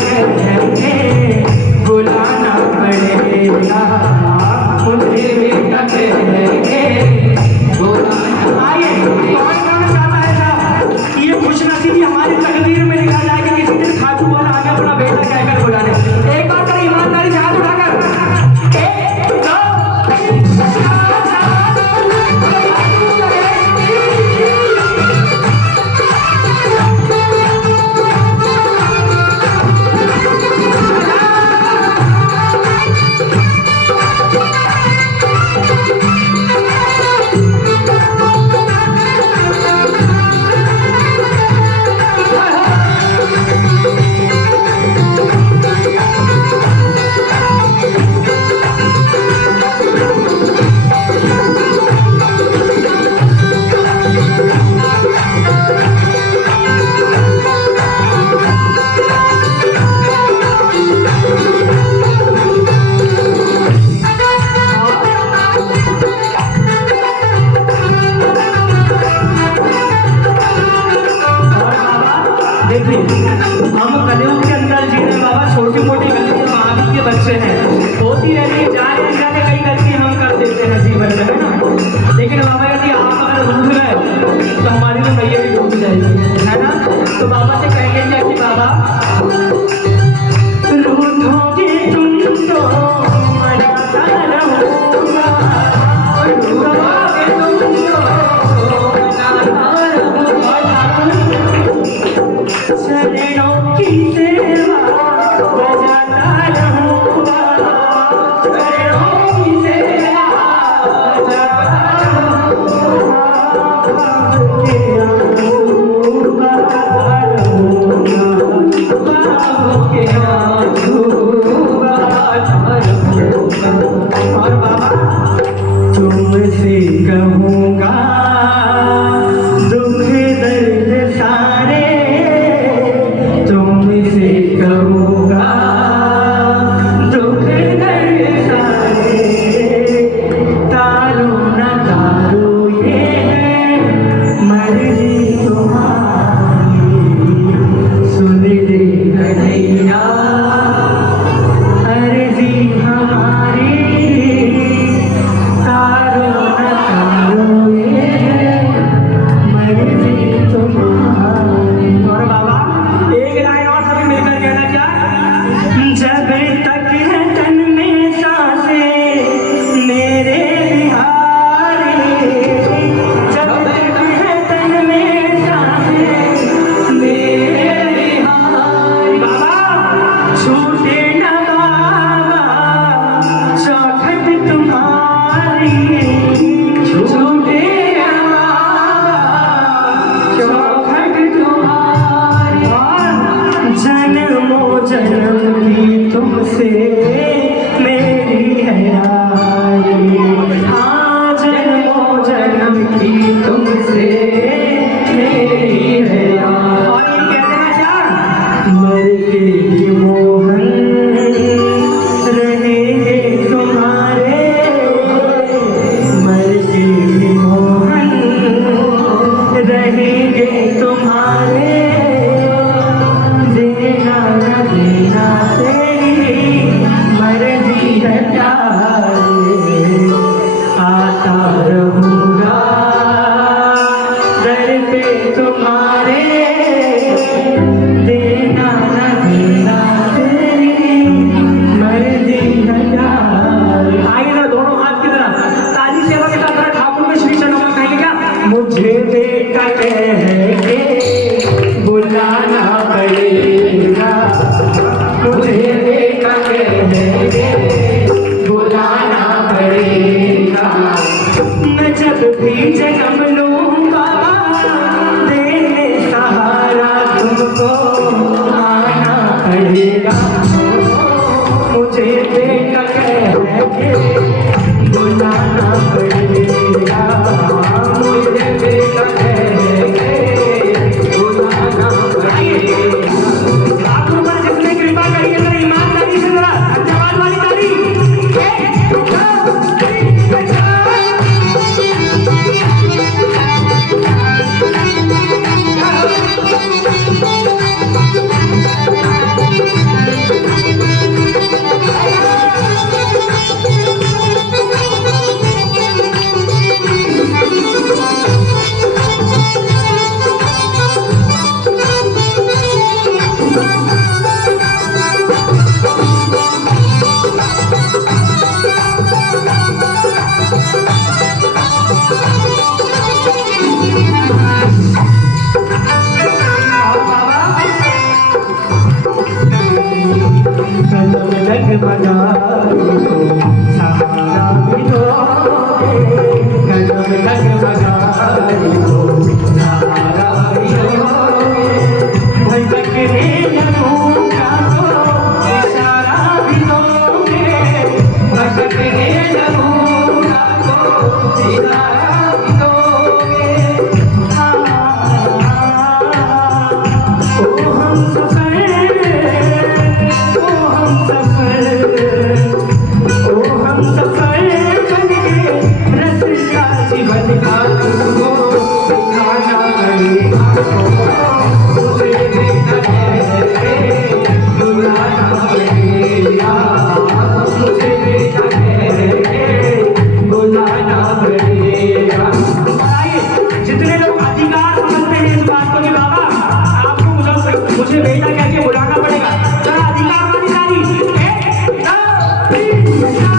कहने बुलाना पड़ेगा, मुझे बेटा कहने बुलाना। आइए कौन गाना चाहता है साहब? ये खुशनसीबी हमारी तकदीर में लिखा जाए कि किसी दिन खाटू वाला आगे अपना बेटा कहकर बुलाने। एक बार कर ईमानदारी से हाथ उठाकर एक दो हम कलयुग के अंदर जी रहे बाबा। छोटी मोटी गलतियां आप ही के बच्चे हैं, होती रहती है, जाने अनजाने कई गलतियां हम कर देते हैं जीवन में, है ना। लेकिन बाबा यदि आप अगर रूठ गए तो हमारी तो नैया भी डूब जाएगी, है ना। तो बाबा से कहेंगे क्या कि बाबा रूठोगे तुम तो मनाता रहूंगा, रूठोगे तुम तो मनाता रहूंगा, चरणों की सेवा बजाता रहूंगा, चरणों की सेवा बजाता रहूंगा, के आंसू बहाता रहूंगा, के आंसू बहाता रहूंगा। और बाबा तुमसे कहूंगा दुख दर्द सारे तुमसे मुझे बेटा कह के बुलाना पड़ेगा। जरा अधिकार वाली ताली, 1 2 3 4